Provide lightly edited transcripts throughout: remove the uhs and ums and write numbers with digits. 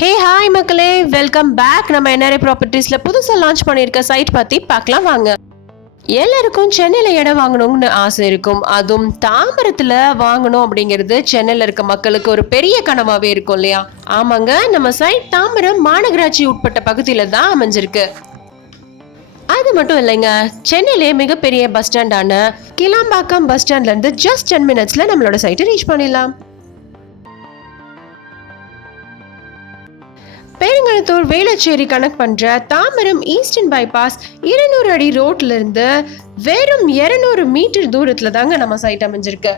Hey hi மக்களே, welcome back. நம்ம NRI ப்ராப்பர்ட்டிஸில் புதுசாக லான்ச் பண்ணியிருக்க சைட் பற்றி பார்க்கலாம் வாங்க. எல்லாருக்கும் சென்னையில் இடம் வாங்கணும்னு ஆசை இருக்கும். அதுவும் தாம்பரத்தில் வாங்கணும் அப்படிங்கிறது சென்னையில் இருக்க மக்களுக்கு ஒரு பெரிய கனவாகவே இருக்கும் இல்லையா? ஆமாங்க, நம்ம சைட் தாம்பரம் மாநகராட்சி உட்பட்ட பகுதியில் தான் அமைஞ்சிருக்கு. அது மட்டும் இல்லைங்க, சென்னையிலே மிகப்பெரிய பஸ் ஸ்டாண்டான கிளாம்பாக்கம் பஸ் ஸ்டாண்ட்லேருந்து ஜஸ்ட் 10 மினிட்ஸில் நம்மளோட சைட்டை ரீச் பண்ணிடலாம். பெருங்கலத்தூர் வேளச்சேரி கனெக்ட் பண்ற தாம்பரம் ஈஸ்டர்ன் பைபாஸ் 200 அடி ரோட்ல இருந்து வெறும் 200 மீட்டர் தூரத்துல தாங்க நம்ம சைட் அமைஞ்சிருக்கு.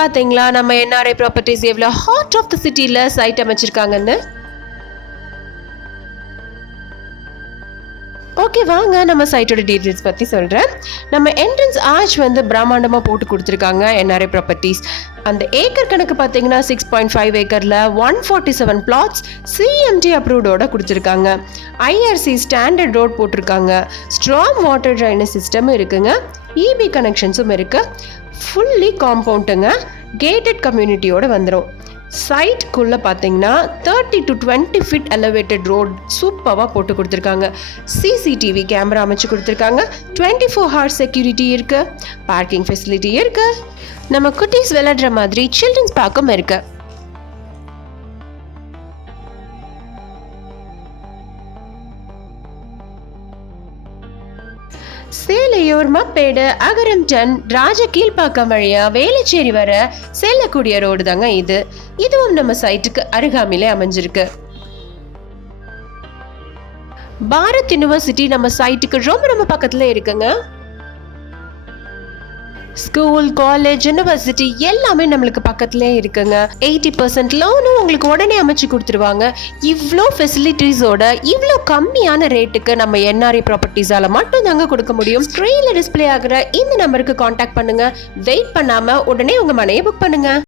பாத்தீங்களா நம்ம என்ஆர்ஐ ப்ராப்பர்ட்டிஸ் எவ்வளவு ஹார்ட் ஆஃப் தி சிட்டில சைட் அமைச்சிருக்காங்கன்னு. ஓகே வாங்க நம்ம சைட்டோட டீட்டெயில்ஸ் பற்றி சொல்கிறேன். நம்ம என்ட்ரன்ஸ் ஆர்ச் வந்து பிரம்மாண்டமாக போட்டு கொடுத்துருக்காங்க என்ஆர்ஐ ப்ராப்பர்ட்டிஸ். அந்த ஏக்கர் கணக்கு பார்த்தீங்கன்னா 6.5 ஏக்கரில் 147 பிளாட்ஸ் சிஎம்டி அப்ரூவ்டோட கொடுத்துருக்காங்க. ஐஆர்சி ஸ்டாண்டர்ட் ரோட் போட்டிருக்காங்க. ஸ்ட்ராங் வாட்டர் ட்ரைனேஜ் சிஸ்டம் இருக்குங்க. இபி கனெக்ஷன்ஸும் இருக்குது. ஃபுல்லி காம்பவுண்டுங்க. கேட்டட் கம்யூனிட்டியோட வந்துடும். சைட்குள்ளே பார்த்தீங்கன்னா 30 to 20 ஃபீட் எலவேட்டட் ரோட் சூப்பராக போட்டு கொடுத்துருக்காங்க. சிசிடிவி கேமரா அமைச்சு கொடுத்துருக்காங்க. 24 ஹவர்ஸ் செக்யூரிட்டி இருக்குது. பார்க்கிங் ஃபெசிலிட்டி இருக்குது. நம்ம குட்டீஸ் விளையாடுற மாதிரி சில்ட்ரன்ஸ் பார்க்கும் இருக்குது. சேலையூர், மப்பேடு, அகரம்டன், ராஜகீழ்பாக்கம் வழியா வேளச்சேரி வர செல்லக்கூடிய ரோடு தாங்க இது. இதுவும் நம்ம சைட்டுக்கு அருகாமையிலே அமைஞ்சிருக்கு. பாரத் யூனிவர்சிட்டி நம்ம சைட்டுக்கு ரொம்ப ரொம்ப பக்கத்துல இருக்குங்க. ஸ்கூல், காலேஜ், யூனிவர்சிட்டி எல்லாமே நம்மளுக்கு பக்கத்துலேயே இருக்குங்க. 80% லோனும் உங்களுக்கு உடனே அமைச்சு கொடுத்துருவாங்க. இவ்வளோ ஃபெசிலிட்டிஸோட இவ்வளோ கம்மியான ரேட்டுக்கு நம்ம என்ஆர்ஐ ப்ராப்பர்ட்டிஸால மட்டும் தாங்க கொடுக்க முடியும். ஸ்க்ரீனில் டிஸ்பிளே ஆகிற இந்த நம்பருக்கு காண்டாக்ட் பண்ணுங்க. வெயிட் பண்ணாம உடனே உங்க மனையை புக் பண்ணுங்க.